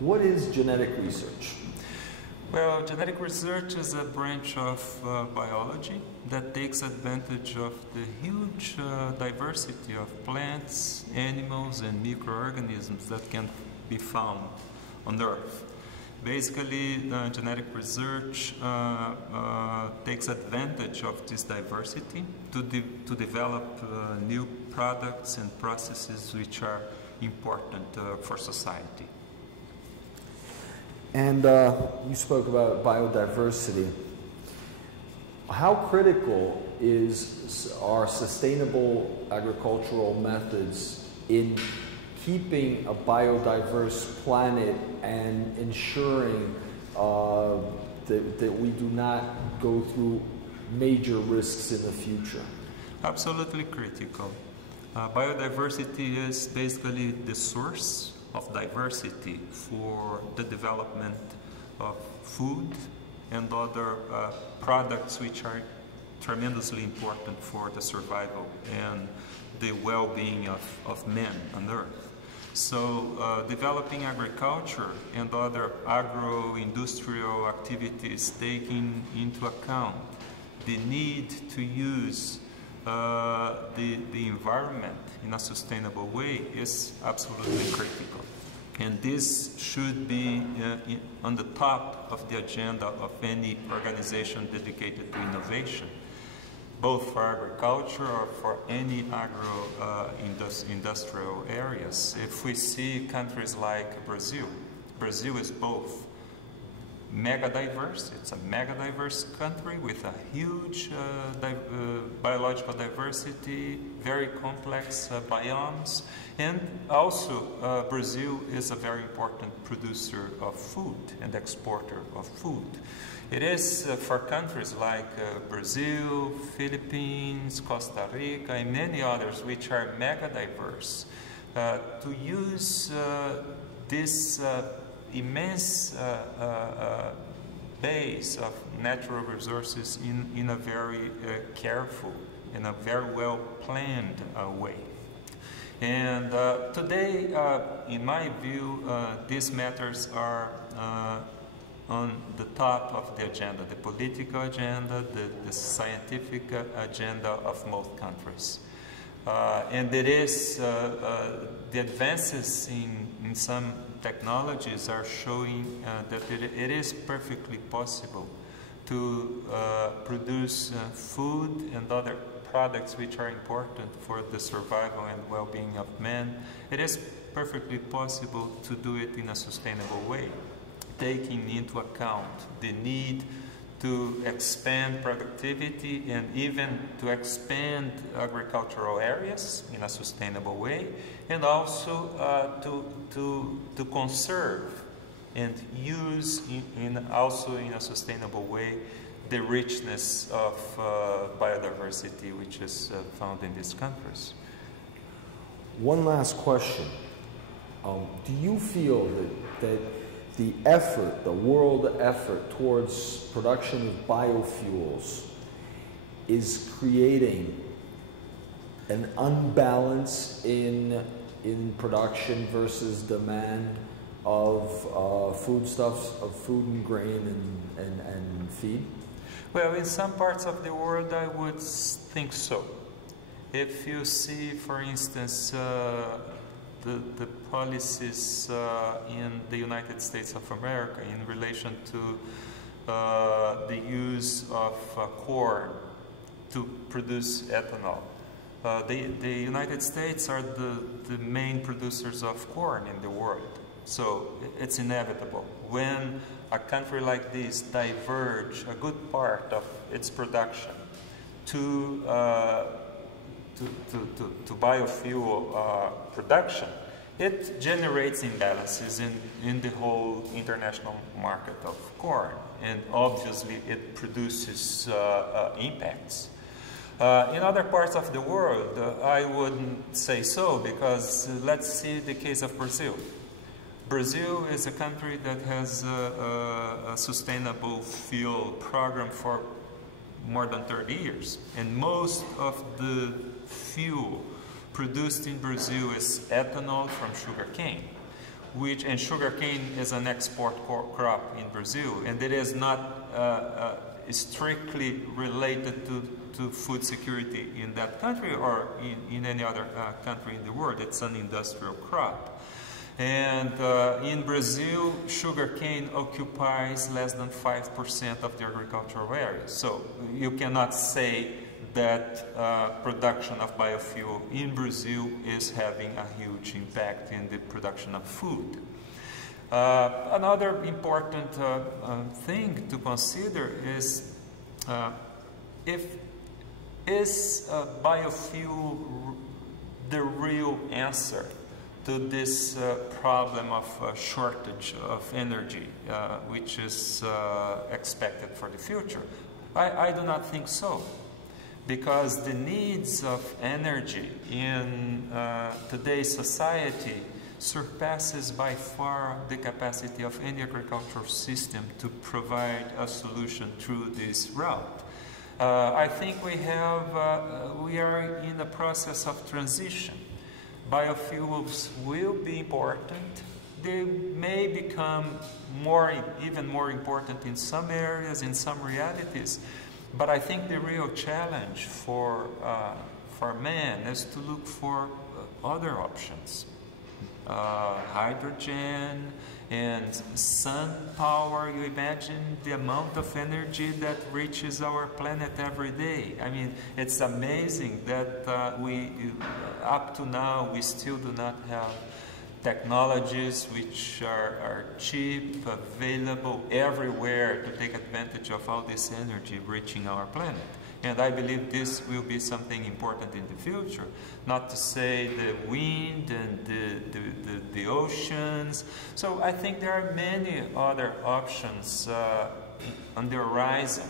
What is genetic research? Well, genetic research is a branch of biology that takes advantage of the huge diversity of plants, animals, and microorganisms that can be found on Earth. Basically, genetic research takes advantage of this diversity to develop new products and processes which are important for society. And you spoke about biodiversity. How critical are sustainable agricultural methods in keeping a biodiverse planet and ensuring that we do not go through major risks in the future? Absolutely critical. Biodiversity is basically the source of diversity for the development of food and other products which are tremendously important for the survival and the well-being of men on Earth. So developing agriculture and other agro-industrial activities taking into account the need to use the environment in a sustainable way is absolutely critical. And this should be on the top of the agenda of any organization dedicated to innovation, both for agriculture or for any agro-industrial areas. If we see countries like Brazil, Brazil is both mega diverse. It's a mega diverse country with a huge biological diversity, very complex biomes, and also Brazil is a very important producer of food and exporter of food. It is for countries like Brazil, Philippines, Costa Rica, and many others which are mega diverse to use this immense base of natural resources in a very careful, in a very well planned way. And today, in my view, these matters are on the top of the agenda, the political agenda, the scientific agenda of most countries. And it is, the advances in some technologies are showing that it is perfectly possible to produce food and other products which are important for the survival and well-being of man. It is perfectly possible to do it in a sustainable way, taking into account the need to expand productivity and even to expand agricultural areas in a sustainable way, and also to conserve and use also in a sustainable way the richness of biodiversity which is found in these countries. One last question. Do you feel that the effort, the world effort towards production of biofuels is creating an unbalance in production versus demand of foodstuffs, of food and grain and feed? Well, in some parts of the world I would think so. If you see, for instance, the policies in the United States of America in relation to the use of corn to produce ethanol. The United States are the main producers of corn in the world, so it's inevitable. When a country like this diverge a good part of its production to biofuel production, it generates imbalances in the whole international market of corn, and obviously it produces impacts. In other parts of the world, I wouldn't say so, because let's see the case of Brazil. Brazil is a country that has a sustainable fuel program for more than 30 years, and most of the fuel produced in Brazil is ethanol from sugarcane. and sugarcane is an export crop in Brazil, and it is not strictly related to food security in that country or in any other country in the world. It's an industrial crop. And in Brazil, sugarcane occupies less than 5% of the agricultural area. So you cannot say that production of biofuel in Brazil is having a huge impact in the production of food. Another important thing to consider is is biofuel the real answer to this problem of shortage of energy, which is expected for the future? I do not think so, because the needs of energy in today's society surpasses by far the capacity of any agricultural system to provide a solution through this route. I think we are in the process of transition. Biofuels will be important. They may become even more important in some areas, in some realities. But I think the real challenge for man is to look for other options. Hydrogen and sun power. You imagine the amount of energy that reaches our planet every day. I mean, it's amazing that up to now, we still do not have technologies which are cheap, available everywhere to take advantage of all this energy reaching our planet. And I believe this will be something important in the future. Not to say the wind and the oceans. So I think there are many other options on the horizon.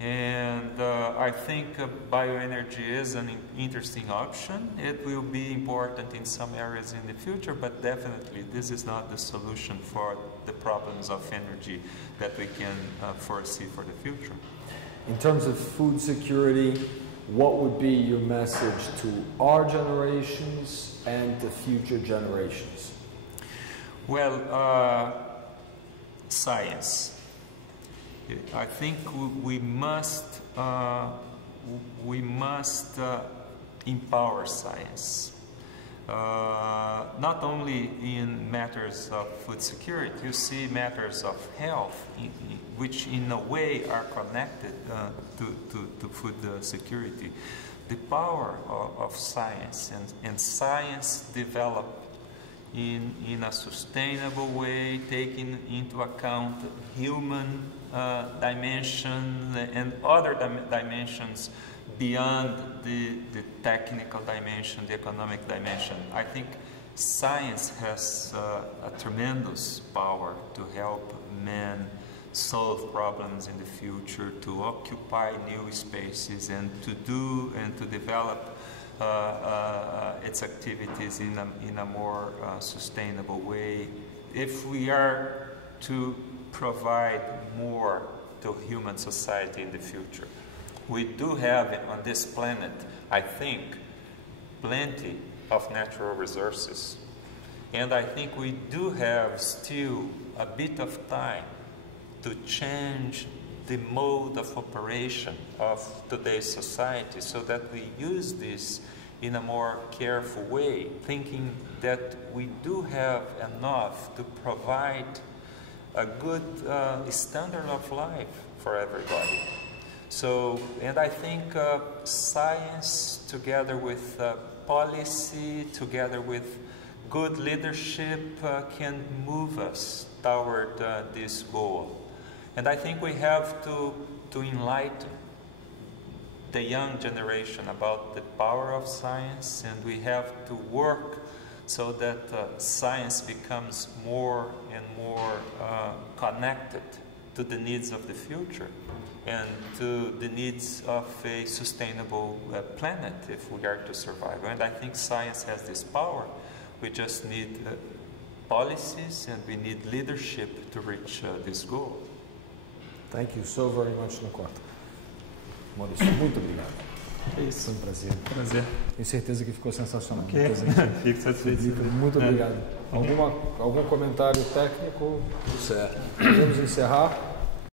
And I think bioenergy is an interesting option. It will be important in some areas in the future, but definitely this is not the solution for the problems of energy that we can foresee for the future. In terms of food security, what would be your message to our generations and to future generations? Well, science. I think we must empower science. Not only in matters of food security, you see matters of health, which in a way are connected to food security. The power of science and science developed in a sustainable way, taking into account human dimension and other dimensions beyond the technical dimension, the economic dimension. I think science has a tremendous power to help man solve problems in the future, to occupy new spaces, and to do and to develop its activities in a more sustainable way. If we are to provide more to human society in the future, we do have on this planet, I think, plenty of natural resources. And I think we do have still a bit of time to change the mode of operation of today's society so that we use this in a more careful way, thinking that we do have enough to provide a good standard of life for everybody. So, and I think science together with policy, together with good leadership can move us toward this goal. And I think we have to enlighten the young generation about the power of science, and we have to work so that science becomes more and more connected to the needs of the future and to the needs of a sustainable planet if we are to survive. And I think science has this power. We just need policies and we need leadership to reach this goal. Thank you so very much, Mauricio. Muito obrigado. É isso. Foi um prazer. Prazer. Tenho certeza que ficou sensacional. Okay. Fico satisfeito. Muito obrigado. Algum comentário técnico? Certo. Podemos encerrar?